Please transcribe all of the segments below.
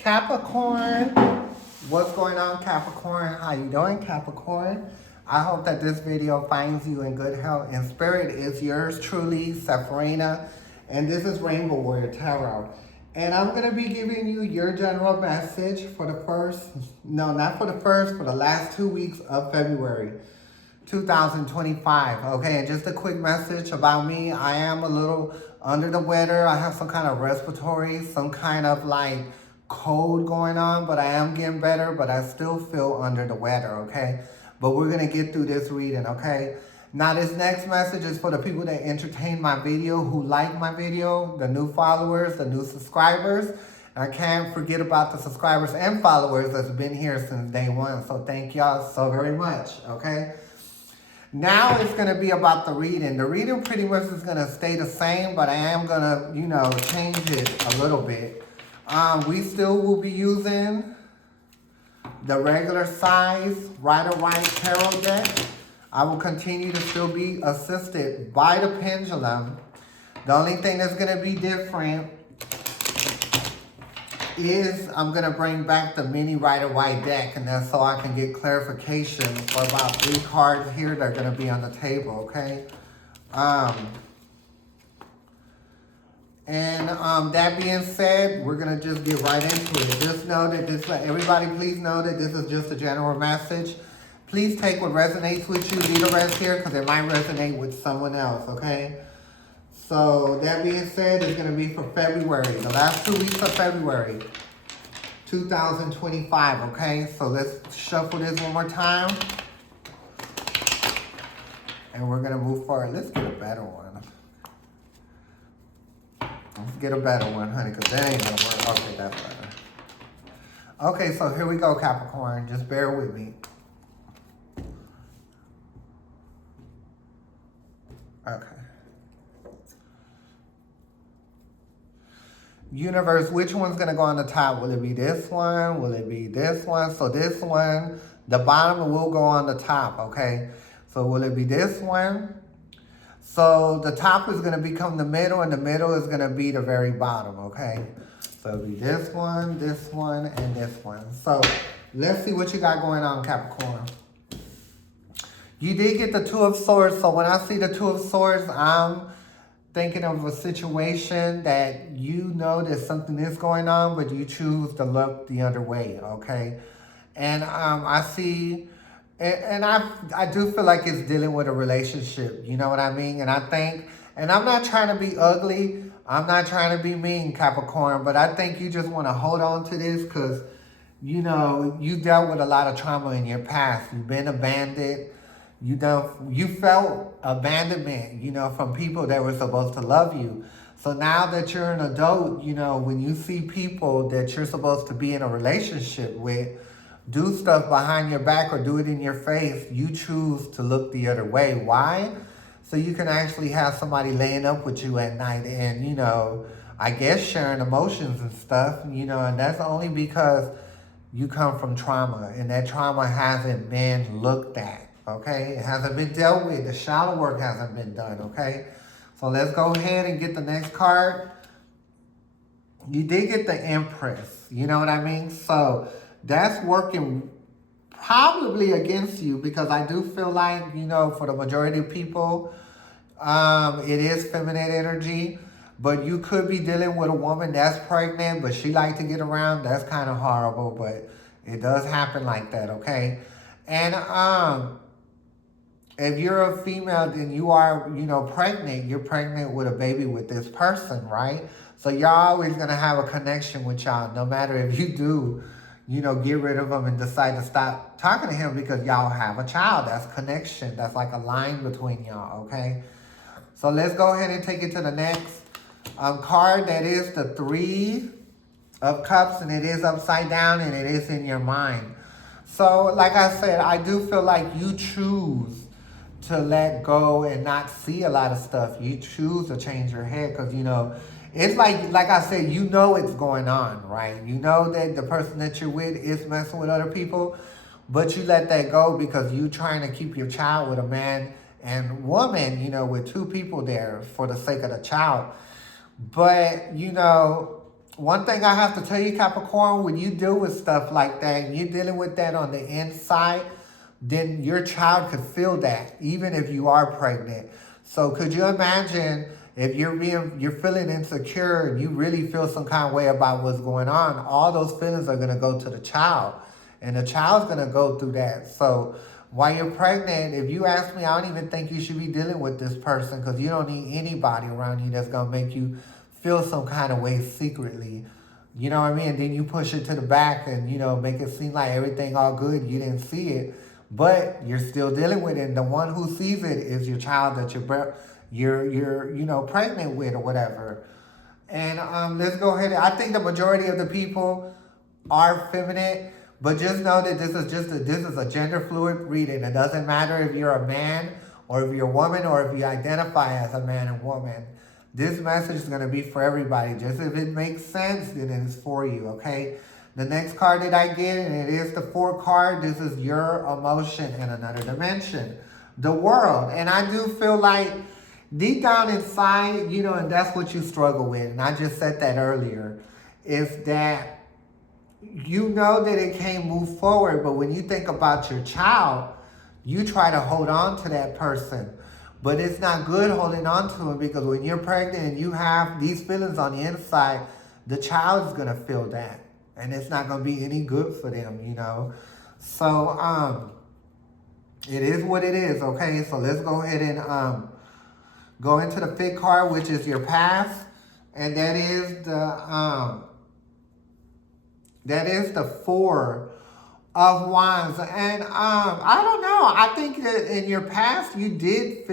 Capricorn, what's going on, Capricorn? How you doing, Capricorn? I hope that this video finds you in good health and spirit. Is yours truly, Sepharina, and this is Rainbow Warrior Tarot. And I'm going to be giving you your general message for the for the last 2 weeks of February 2025. Okay, and just a quick message about me. I am a little under the weather. I have some kind of respiratory, some kind of like cold going on, but I am getting better, but I still feel under the weather, okay? But we're going to get through this reading, okay? Now, this next message is for the people that entertain my video, who like my video, the new followers, the new subscribers. I can't forget about the subscribers and followers that's been here since day one. So thank y'all so very much, okay? Now it's going to be about the reading. The reading pretty much is going to stay the same, but I am going to, change it a little bit. We still will be using the regular size Rider-Waite Tarot deck. I will continue to still be assisted by the pendulum. The only thing that's going to be different is I'm going to bring back the mini Rider-Waite deck, and that's so I can get clarification for about 3 cards here that are going to be on the table, okay? That being said, we're going to just get right into it. Just know that everybody please know that this is just a general message. Please take what resonates with you, leave the rest here, because it might resonate with someone else, okay? So, that being said, it's going to be for February, the last 2 weeks of February 2025, okay? So, let's shuffle this one more time. And we're going to move forward. Let's get a better one. Let's get a better one, honey, because that ain't going to work. Okay, that's better. Okay, so here we go, Capricorn. Just bear with me. Okay. Universe, which one's going to go on the top? Will it be this one? Will it be this one? So this one, the bottom will go on the top, okay? So will it be this one? So the top is going to become the middle, and the middle is going to be the very bottom, okay? So it'll be this one, and this one. So let's see what you got going on, Capricorn. You did get the 2 of Swords, so when I see the 2 of Swords, I'm thinking of a situation that you know that something is going on, but you choose to look the other way, okay? And I see, and I do feel like it's dealing with a relationship, you know what I mean? And I think, and I'm not trying to be ugly, I'm not trying to be mean, Capricorn, but I think you just want to hold on to this because, you dealt with a lot of trauma in your past. You've been abandoned. You felt abandonment, from people that were supposed to love you. So now that you're an adult, when you see people that you're supposed to be in a relationship with do stuff behind your back or do it in your face, you choose to look the other way. Why? So you can actually have somebody laying up with you at night and, I guess sharing emotions and stuff, and that's only because you come from trauma and that trauma hasn't been looked at. Okay, it hasn't been dealt with. The shadow work hasn't been done, okay? So let's go ahead and get the next card. You did get the Empress, you know what I mean? So that's working probably against you because I do feel like, for the majority of people, it is feminine energy. But you could be dealing with a woman that's pregnant, but she likes to get around. That's kind of horrible, but it does happen like that, okay? And if you're a female, then you are, pregnant. You're pregnant with a baby with this person, right? So you're always going to have a connection with y'all, no matter if you do, get rid of them and decide to stop talking to him because y'all have a child. That's connection. That's like a line between y'all, okay? So let's go ahead and take it to the next card. That is the 3 of Cups, and it is upside down, and it is in your mind. So, like I said, I do feel like you choose to let go and not see a lot of stuff. You choose to change your head because, it's like I said, it's going on, right? You know that the person that you're with is messing with other people, but you let that go because you're trying to keep your child with a man and woman, with 2 people there for the sake of the child. But, one thing I have to tell you, Capricorn, when you deal with stuff like that and you're dealing with that on the inside, then your child could feel that, even if you are pregnant. So could you imagine if you're feeling insecure and you really feel some kind of way about what's going on, all those feelings are gonna go to the child. And the child's gonna go through that. So while you're pregnant, if you ask me, I don't even think you should be dealing with this person because you don't need anybody around you that's gonna make you feel some kind of way secretly. You know what I mean? And then you push it to the back and, make it seem like everything all good. You didn't see it, but you're still dealing with it. And the one who sees it is your child that you're pregnant with or whatever. And let's go ahead. I think the majority of the people are feminine, but just know that this is a gender fluid reading. It doesn't matter if you're a man or if you're a woman or if you identify as a man and woman. This message is going to be for everybody. Just if it makes sense, then it's for you, okay? The next card that I get, and it is the 4 card, this is your emotion in another dimension. The world. And I do feel like deep down inside, and that's what you struggle with. And I just said that earlier, is that you know that it can't move forward. But when you think about your child, you try to hold on to that person. But it's not good holding on to him because when you're pregnant and you have these feelings on the inside, the child's going to feel that. And it's not going to be any good for them, So, it is what it is, okay? So let's go ahead and go into the 5th card, which is your past. And that is the 4 of Wands. And I don't know. I think that in your past you did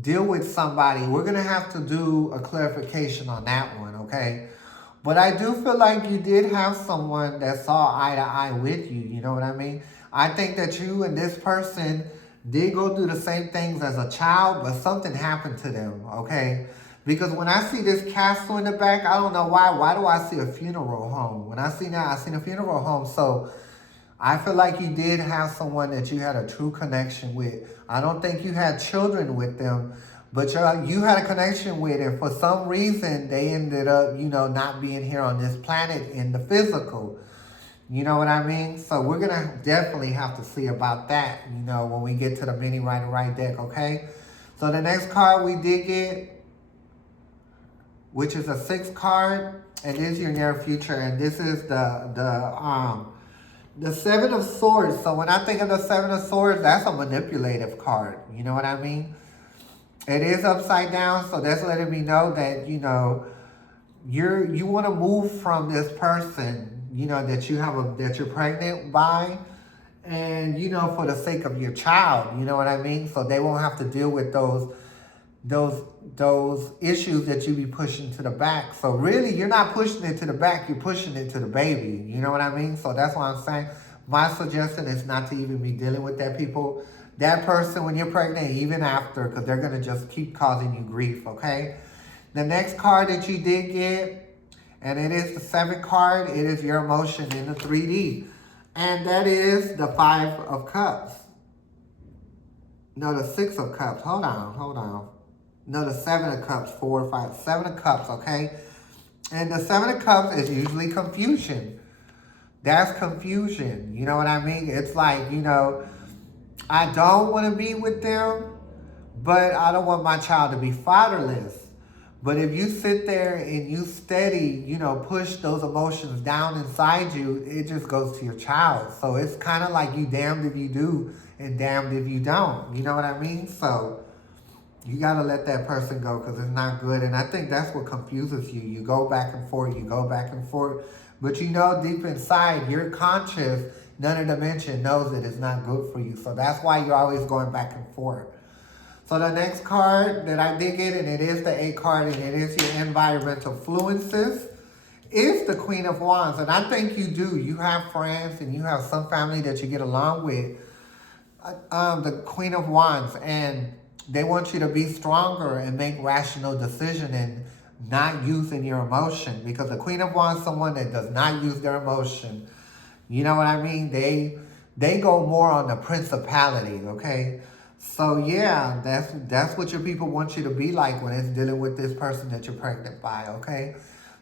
deal with somebody. We're gonna have to do a clarification on that one, okay? But I do feel like you did have someone that saw eye to eye with you. You know what I mean? I think that you and this person did go through the same things as a child, but something happened to them, okay? Because when I see this castle in the back, I don't know why. Why do I see a funeral home? When I see that, I see a funeral home. So I feel like you did have someone that you had a true connection with. I don't think you had children with them, but you had a connection with, and for some reason, they ended up, not being here on this planet in the physical. You know what I mean? So we're going to definitely have to see about that, when we get to the mini Rider-Waite deck, okay? So the next card we did get, which is a 6th card, and this is your near future, and this is the 7 of Swords. So when I think of the 7 of Swords, that's a manipulative card. You know what I mean? It is upside down, so that's letting me know that, you want to move from this person, that you're pregnant by, and, for the sake of your child, you know what I mean? So they won't have to deal with those issues that you be pushing to the back. So really, you're not pushing it to the back, you're pushing it to the baby. You know what I mean? So that's why I'm saying my suggestion is not to even be dealing with that person when you're pregnant, even after, because they're going to just keep causing you grief, okay? The next card that you did get, and it is the 7th card, it is your emotion in the 3D. And that is the 5 of Cups. No, the 6 of Cups. Hold on. No, the 7 of Cups, 4 or 5. 7 of Cups, okay? And the 7 of Cups is usually confusion. That's confusion. You know what I mean? It's like, I don't want to be with them, but I don't want my child to be fatherless. But if you sit there and you steady, push those emotions down inside you, it just goes to your child. So it's kind of like you damned if you do and damned if you don't. You know what I mean? So you got to let that person go because it's not good. And I think that's what confuses you. You go back and forth, But deep inside, your conscious, none dimension knows that it's not good for you. So that's why you're always going back and forth. So the next card that I did get, and it is the 8 card, and it is your environmental influences, is the Queen of Wands. And I think you do. You have friends and you have some family that you get along with. The Queen of Wands. And they want you to be stronger and make rational decisions and not using your emotion. Because the Queen of Wands is someone that does not use their emotion. You know what I mean? They go more on the principality, okay? So yeah, that's what your people want you to be like when it's dealing with this person that you're pregnant by, okay?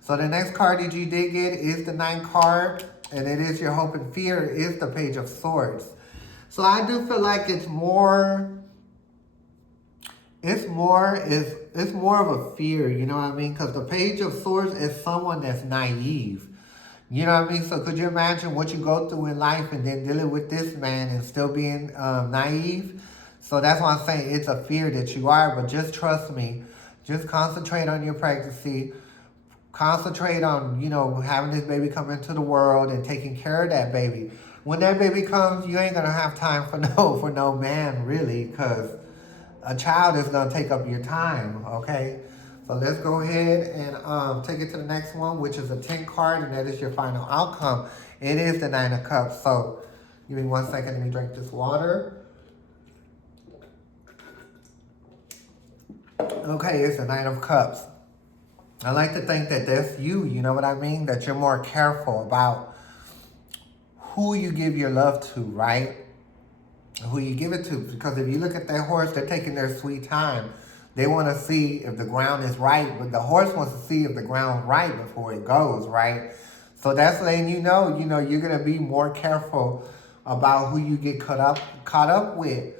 So the next card that you did get is the 9th card, and it is your hope and fear is the Page of Swords. So I do feel like it's more of a fear, you know what I mean? Because the Page of Swords is someone that's naive. You know what I mean? So could you imagine what you go through in life and then dealing with this man and still being naive? So that's why I'm saying it's a fear that you are, but just trust me. Just concentrate on your pregnancy. Concentrate on, you know, having this baby come into the world and taking care of that baby. When that baby comes, you ain't gonna have time for no man, really, because a child is gonna take up your time, okay? So let's go ahead and take it to the next one, which is a 10 card, and that is your final outcome. It is the 9 of Cups. So give me 1 second, let me drink this water. Okay, it's the 9 of Cups. I like to think that that's you know what I mean? That you're more careful about who you give your love to, right? Who you give it to. Because if you look at that horse, they're taking their sweet time. They want to see if the ground is right, but the horse wants to see if the ground's right before it goes, right? So that's letting you know, you're going to be more careful about who you get caught up with.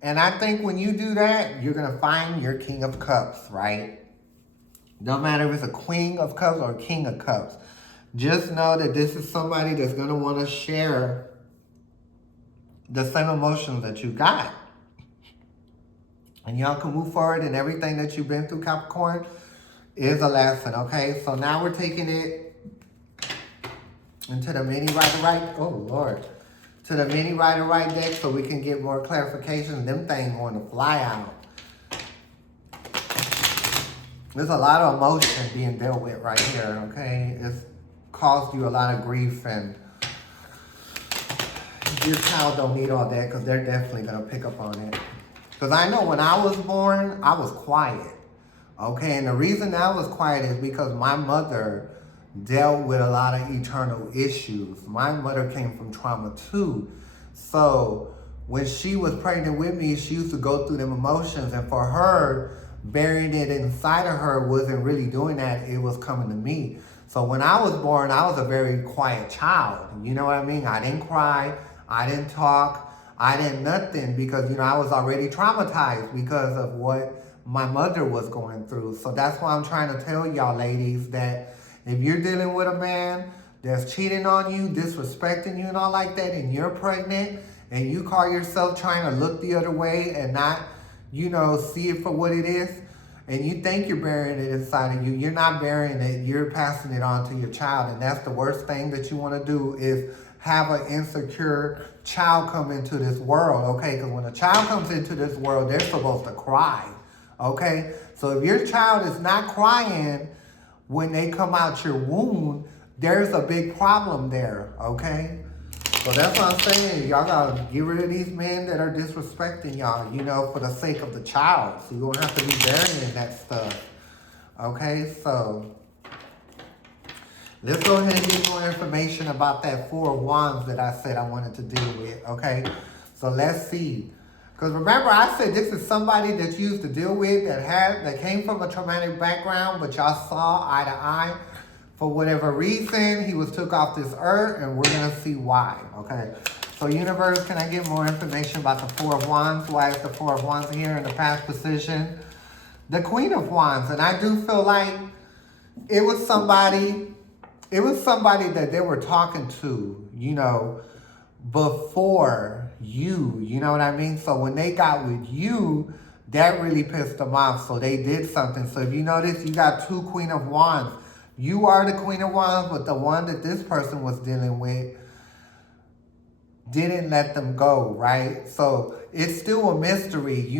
And I think when you do that, you're going to find your King of Cups, right? No matter if it's a Queen of Cups or a King of Cups. Just know that this is somebody that's going to want to share the same emotions that you got. And y'all can move forward, and everything that you've been through, Capricorn, is a lesson, okay? So now we're taking it into the mini Rider-Right. Oh, Lord. To the mini Rider-Right deck so we can get more clarification. Them things want to fly out. There's a lot of emotion being dealt with right here, okay? It's caused you a lot of grief, and your child don't need all that because they're definitely going to pick up on it. Because I know when I was born, I was quiet, okay? And the reason I was quiet is because my mother dealt with a lot of eternal issues. My mother came from trauma too. So when she was pregnant with me, she used to go through them emotions. And for her, burying it inside of her wasn't really doing that. It was coming to me. So when I was born, I was a very quiet child. You know what I mean? I didn't cry. I didn't talk. I didn't nothing because, I was already traumatized because of what my mother was going through. So that's why I'm trying to tell y'all ladies that if you're dealing with a man that's cheating on you, disrespecting you and all like that, and you're pregnant and you call yourself trying to look the other way and not, see it for what it is, and you think you're burying it inside of you, you're not burying it, you're passing it on to your child. And that's the worst thing that you want to do is have an insecure child come into this world, okay? Because when a child comes into this world, they're supposed to cry, okay? So if your child is not crying when they come out your womb, there's a big problem there, okay? So that's what I'm saying. Y'all gotta get rid of these men that are disrespecting y'all, for the sake of the child. So you don't have to be burying that stuff, okay? So let's go ahead and get more information about that 4 of Wands that I said I wanted to deal with, okay? So let's see. Because remember, I said this is somebody that you used to deal with that came from a traumatic background, but y'all saw eye to eye. For whatever reason, he was took off this earth, and we're going to see why, okay? So universe, can I get more information about the 4 of Wands? Why is the 4 of Wands here in the past position? The Queen of Wands, and I do feel like it was somebody that they were talking to, before you know what I mean? So when they got with you, that really pissed them off. So they did something. So if you notice, you got 2 Queen of Wands. You are the Queen of Wands, but the one that this person was dealing with didn't let them go, right? So it's still a mystery,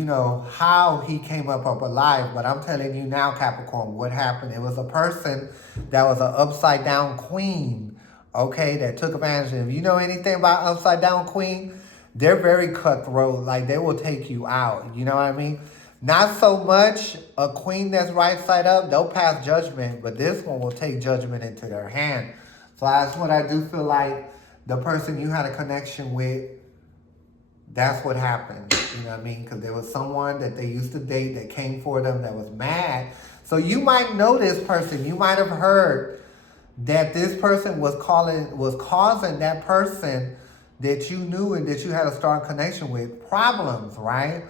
how he came up alive. But I'm telling you now, Capricorn, what happened. It was a person that was an upside down queen, okay, that took advantage of him. You know anything about upside down queen? They're very cutthroat. Like, they will take you out. You know what I mean? Not so much a queen that's right side up. They'll pass judgment, but this one will take judgment into their hand. So that's what I do feel like the person you had a connection with, that's what happened. You know what I mean? Because there was someone that they used to date that came for them that was mad. So you might know this person. You might have heard that this person was causing that person that you knew and that you had a strong connection with problems, right?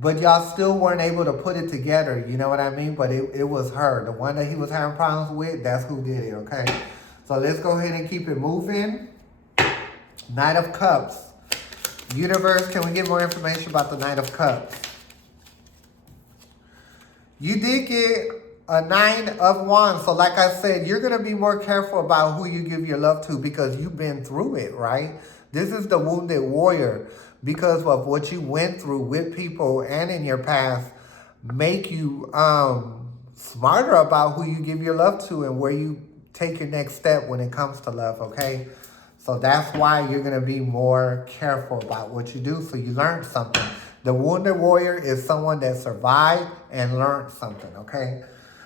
But y'all still weren't able to put it together, you know what I mean? But it was her. The one that he was having problems with, that's who did it, okay? So let's go ahead and keep it moving. Knight of Cups. Universe, can we get more information about the Knight of Cups? You did get a 9 of Wands. So like I said, you're going to be more careful about who you give your love to because you've been through it, right? This is the wounded warrior because of what you went through with people and in your past make you smarter about who you give your love to and where you take your next step when it comes to love, okay? So that's why you're going to be more careful about what you do so you learn something. The wounded warrior is someone that survived and learned something, okay?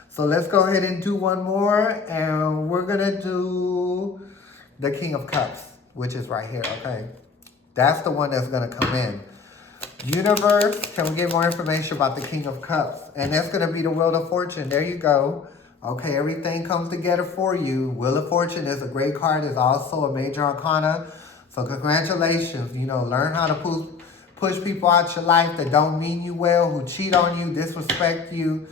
So let's go ahead and do one more. And we're going to do the King of Cups, which is right here, okay? That's the one that's going to come in. Universe, can we get more information about the King of Cups? And that's going to be the Wheel of Fortune. There you go. Okay, everything comes together for you. Wheel of Fortune is a great card. It's also a major arcana. So congratulations. You know, learn how to push people out your life that don't mean you well, who cheat on you, disrespect you,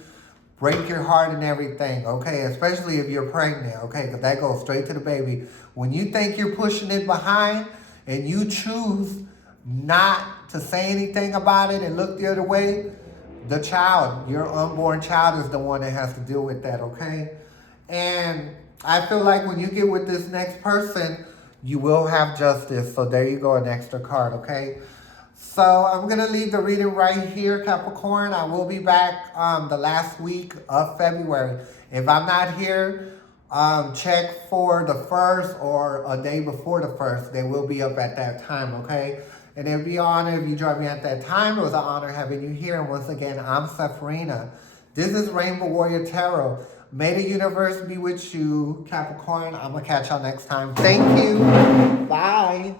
break your heart and everything, okay? Especially if you're pregnant, okay? Because that goes straight to the baby. When you think you're pushing it behind and you choose not to say anything about it and look the other way, the child, your unborn child is the one that has to deal with that, okay? And I feel like when you get with this next person, you will have justice. So there you go, an extra card, okay? So I'm going to leave the reading right here, Capricorn. I will be back the last week of February. If I'm not here, check for the 1st or a day before the 1st. They will be up at that time, okay? And it'd be an honor if you join me at that time. It was an honor having you here. And once again, I'm Safarina. This is Rainbow Warrior Tarot. May the universe be with you, Capricorn. I'm going to catch y'all next time. Thank you. Bye.